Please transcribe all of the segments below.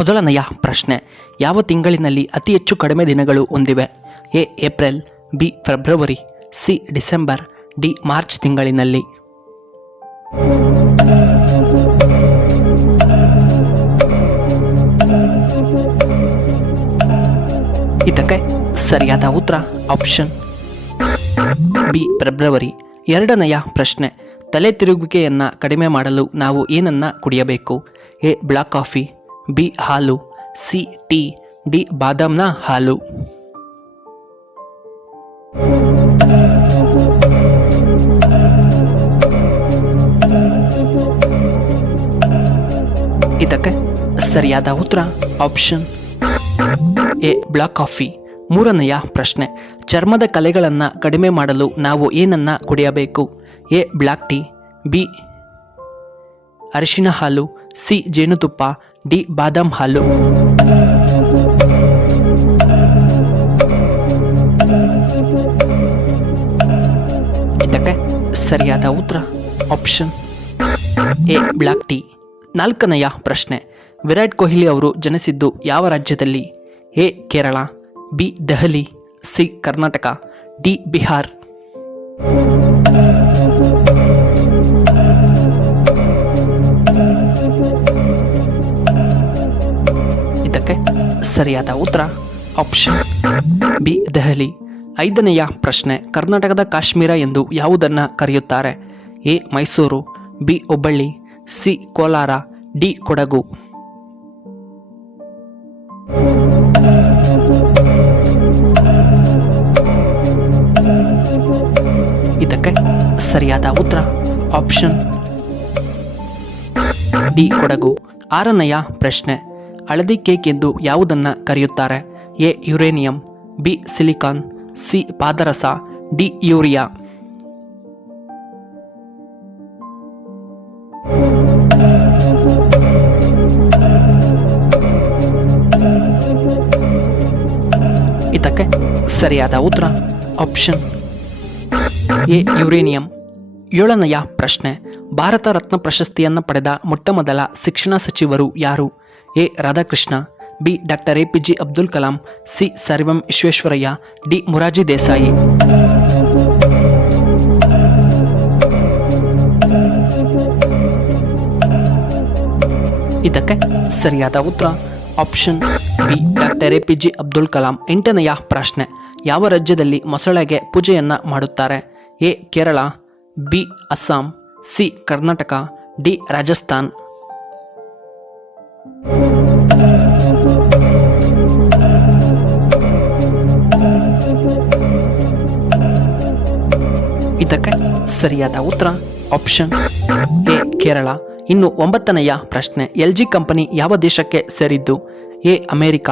ಮೊದಲನೆಯ ಪ್ರಶ್ನೆ, ಯಾವ ತಿಂಗಳಿನಲ್ಲಿ ಅತಿ ಹೆಚ್ಚು ಕಡಿಮೆ ದಿನಗಳು ಹೊಂದಿವೆ? A April, B February, C December, D March ತಿಂಗಳಿನಲ್ಲಿ. ಇದಕ್ಕೆ ಸರಿಯಾದ ಉತ್ತರ ಆಪ್ಷನ್ ಬಿ ಫೆಬ್ರವರಿ. ಎರಡನೆಯ ಪ್ರಶ್ನೆ, ತಲೆ ತಿರುಗುವಿಕೆಯನ್ನು ಕಡಿಮೆ ಮಾಡಲು ನಾವು ಏನನ್ನ ಕುಡಿಯಬೇಕು? ಎ ಬ್ಲಾಕ್ ಕಾಫಿ, ಬಿ ಹಾಲು, ಸಿ ಟೀ, ಡಿ ಬಾದಾಮ್ನ ಹಾಲು. ಇದಕ್ಕೆ ಸರಿಯಾದ ಉತ್ತರ ಆಪ್ಷನ್ ಎ ಬ್ಲಾಕ್ ಕಾಫಿ. ಮೂರನೆಯ ಪ್ರಶ್ನೆ, ಚರ್ಮದ ಕಲೆಗಳನ್ನು ಕಡಿಮೆ ಮಾಡಲು ನಾವು ಏನನ್ನ ಕುಡಿಯಬೇಕು? ಎ ಬ್ಲ್ಯಾಕ್ ಟೀ, ಬಿ ಅರಿಶಿನ ಹಾಲು, ಸಿ ಜೇನುತುಪ್ಪ, ಡಿ ಬಾದಾಮ್ ಹಾಲು. ಇದಕ್ಕೆ ಸರಿಯಾದ ಉತ್ತರ ಆಪ್ಷನ್ ಎ ಬ್ಲ್ಯಾಕ್ ಟೀ. ನಾಲ್ಕನೆಯ ಪ್ರಶ್ನೆ, ವಿರಾಟ್ ಕೊಹ್ಲಿ ಅವರು ಜನಿಸಿದ್ದು ಯಾವ ರಾಜ್ಯದಲ್ಲಿ? A Kerala, B Delhi, C Karnataka, D Bihar. ಇದಕ್ಕೆ ಸರಿಯಾದ ಉತ್ತರ ಆಪ್ಷನ್ ಬಿ ದೆಹಲಿ. ಐದನೆಯ ಪ್ರಶ್ನೆ, ಕರ್ನಾಟಕದ ಕಾಶ್ಮೀರ ಎಂದು ಯಾವುದನ್ನು ಕರೆಯುತ್ತಾರೆ? A Mysuru, B Hubballi, C Kolar, D Kodagu. ಇದಕ್ಕೆ ಸರಿಯಾದ ಉತ್ತರ ಆಪ್ಷನ್ ಡಿ ಕೊಡಗು. ಆರನೆಯ ಪ್ರಶ್ನೆ, ಹಳದಿ ಕೇಕ್ ಎಂದು ಯಾವುದನ್ನ ಕರೆಯುತ್ತಾರೆ? A uranium, B silicon, C ಪಾದರಸ, ಡಿ ಯೂರಿಯಾ. ಇದಕ್ಕೆ ಸರಿಯಾದ ಉತ್ತರ ಆಪ್ಷನ್ ಎ ಯುರೇನಿಯಂ. ಏಳನೆಯ ಪ್ರಶ್ನೆ, ಭಾರತ ರತ್ನ ಪ್ರಶಸ್ತಿಯನ್ನು ಪಡೆದ ಮೊಟ್ಟಮೊದಲ ಶಿಕ್ಷಣ ಸಚಿವರು ಯಾರು? A Radhakrishna, B doctor APJ Abdul Kalam, C sir M Visvesvaraya, D Morarji Desai. ಇದಕ್ಕೆ ಸರಿಯಾದ ಉತ್ತರ option B doctor APJ Abdul Kalam. ಎಂಟನೆಯ ಪ್ರಶ್ನೆ, ಯಾವ ರಾಜ್ಯದಲ್ಲಿ ಮೊಸಳೆಗೆ ಪೂಜೆಯನ್ನ ಮಾಡುತ್ತಾರೆ? A Kerala, B Assam, C Karnataka, D Rajasthan. ಇದಕ್ಕೆ ಸರಿಯಾದ ಉತ್ತರ ಆಪ್ಷನ್ ಎ ಕೇರಳ. ಇನ್ನು ಒಂಬತ್ತನೆಯ ಪ್ರಶ್ನೆ, LG ಕಂಪನಿ ಯಾವ ದೇಶಕ್ಕೆ ಸೇರಿದ್ದು? A America,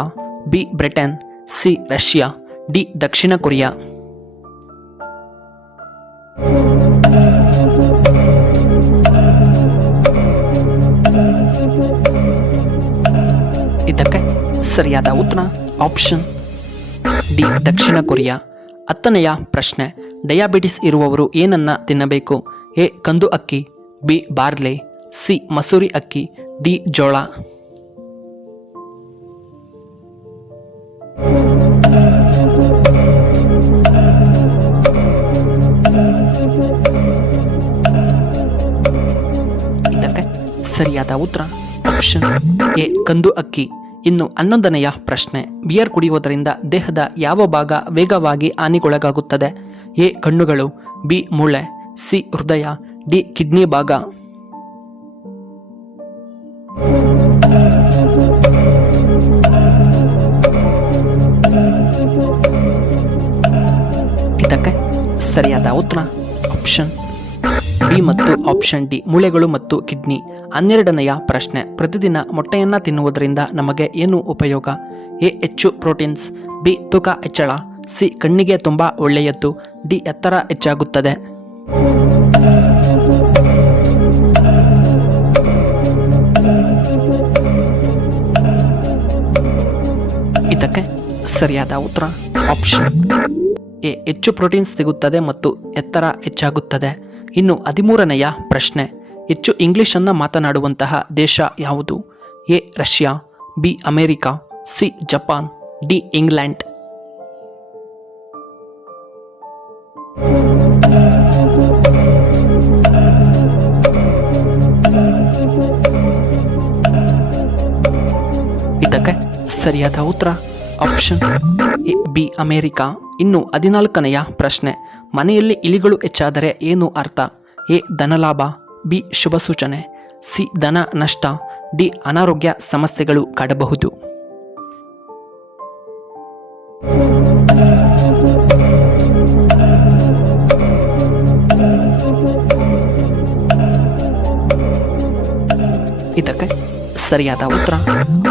B Britain, C Russia, D Dakshina Korea. ಇದಕ್ಕೆ ಸರಿಯಾದ ಉತ್ತರ ಆಪ್ಷನ್ ಡಿ ದಕ್ಷಿಣ ಕೊರಿಯಾ. ಹತ್ತನೆಯ ಪ್ರಶ್ನೆ, ಡಯಾಬಿಟಿಸ್ ಇರುವವರು ಏನನ್ನ ತಿನ್ನಬೇಕು? ಎ ಕಂದು ಅಕ್ಕಿ, ಬಿ ಬಾರ್ಲೆ, ಸಿ ಮಸೂರಿ ಅಕ್ಕಿ, ಡಿ ಜೋಳ. ಇದಕ್ಕೆ ಸರಿಯಾದ ಉತ್ತರ ಆಪ್ಷನ್ ಎ ಕಂದು ಅಕ್ಕಿ. ಇನ್ನು 11ನೆಯ ಪ್ರಶ್ನೆ, ಬಿಯರ್ ಕುಡಿಯುವುದರಿಂದ ದೇಹದ ಯಾವ ಭಾಗ ವೇಗವಾಗಿ ಹಾನಿಗೊಳಗಾಗುತ್ತದೆ? ಎ ಕಣ್ಣುಗಳು, ಬಿ ಮೂಳೆ, ಸಿ ಹೃದಯ, ಡಿ ಕಿಡ್ನಿ ಭಾಗ. ಇದಕ್ಕೆ ಸರಿಯಾದ ಉತ್ತರ ಆಪ್ಷನ್ ಬಿ ಮತ್ತು ಆಪ್ಷನ್ ಡಿ ಮೂಳೆಗಳು ಮತ್ತು ಕಿಡ್ನಿ. 12ನೆಯ ಪ್ರಶ್ನೆ, ಪ್ರತಿದಿನ ಮೊಟ್ಟೆಯನ್ನ ತಿನ್ನುವುದರಿಂದ ನಮಗೆ ಏನು ಉಪಯೋಗ? ಎ ಹೆಚ್ಚು ಪ್ರೋಟೀನ್ಸ್, ಬಿ ತೂಕ ಹೆಚ್ಚಳ, ಸಿ ಕಣ್ಣಿಗೆ ತುಂಬಾ ಒಳ್ಳೆಯದು, ಡಿ ಎತ್ತರ ಹೆಚ್ಚಾಗುತ್ತದೆ. ಇದಕ್ಕೆ ಸರಿಯಾದ ಉತ್ತರ ಆಪ್ಷನ್ ಎ ಹೆಚ್ಚು ಪ್ರೋಟೀನ್ಸ್ ಸಿಗುತ್ತದೆ ಮತ್ತು ಎತ್ತರ ಹೆಚ್ಚಾಗುತ್ತದೆ. ಇನ್ನು 13ನೆಯ ಪ್ರಶ್ನೆ, ಹೆಚ್ಚು ಇಂಗ್ಲಿಷನ್ನು ಮಾತನಾಡುವಂತಹ ದೇಶ ಯಾವುದು? A Russia, B America, C Japan, D England. ಇದಕ್ಕೆ ಸರಿಯಾದ ಉತ್ತರ ಆಪ್ಷನ್ ಎ ಬಿ ಅಮೆರಿಕ. ಇನ್ನು 14ನೆಯ ಪ್ರಶ್ನೆ, ಮನೆಯಲ್ಲಿ ಇಲಿಗಳು ಹೆಚ್ಚಾದರೆ ಏನು ಅರ್ಥ? ಎ ಧನಲಾಭ, ಬಿ ಶುಭ ಸೂಚನೆ, ಸಿ ಧನ ನಷ್ಟ, ಡಿ ಅನಾರೋಗ್ಯ ಸಮಸ್ಯೆಗಳು ಕಾಡಬಹುದು. ಇದಕ್ಕೆ ಸರಿಯಾದ ಉತ್ತರ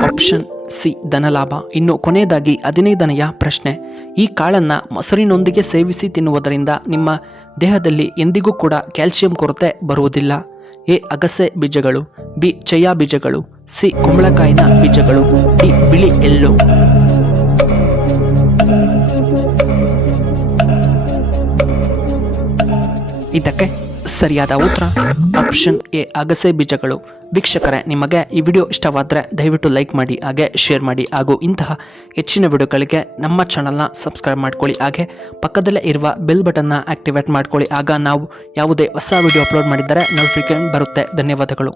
ಆಪ್ಷನ್ ಸಿ ಧನಲಾಭ. ಇನ್ನು ಕೊನೆಯದಾಗಿ 15ನೆಯ ಪ್ರಶ್ನೆ, ಈ ಕಾಳನ್ನು ಮೊಸರಿನೊಂದಿಗೆ ಸೇವಿಸಿ ತಿನ್ನುವುದರಿಂದ ನಿಮ್ಮ ದೇಹದಲ್ಲಿ ಎಂದಿಗೂ ಕೂಡ ಕ್ಯಾಲ್ಸಿಯಂ ಕೊರತೆ ಬರುವುದಿಲ್ಲ. ಎ ಅಗಸೆ ಬೀಜಗಳು, ಬಿ ಚಯಾ ಬೀಜಗಳು, ಸಿ ಕುಂಬಳಕಾಯಿನ ಬೀಜಗಳು, ಡಿ ಬಿಳಿ ಎಳ್ಳು. ಇದಕ್ಕೆ ಸರಿಯಾದ ಉತ್ತರ ಆಪ್ಷನ್ ಎ ಅಗಸೆ ಬೀಜಗಳು. ವೀಕ್ಷಕರೇ, ನಿಮಗೆ ಈ ವಿಡಿಯೋ ಇಷ್ಟವಾದರೆ ದಯವಿಟ್ಟು ಲೈಕ್ ಮಾಡಿ, ಹಾಗೆ ಶೇರ್ ಮಾಡಿ, ಹಾಗೂ ಇಂತಹ ಹೆಚ್ಚಿನ ವಿಡಿಯೋಗಳಿಗೆ ನಮ್ಮ ಚಾನಲ್ನ ಸಬ್ಸ್ಕ್ರೈಬ್ ಮಾಡ್ಕೊಳ್ಳಿ. ಹಾಗೆ ಪಕ್ಕದಲ್ಲೇ ಇರುವ ಬೆಲ್ ಬಟನ್ನ ಆಕ್ಟಿವೇಟ್ ಮಾಡ್ಕೊಳ್ಳಿ. ಆಗ ನಾವು ಯಾವುದೇ ಹೊಸ ವಿಡಿಯೋ ಅಪ್ಲೋಡ್ ಮಾಡಿದರೆ ನೋಟಿಫಿಕೇಶನ್ ಬರುತ್ತೆ. ಧನ್ಯವಾದಗಳು.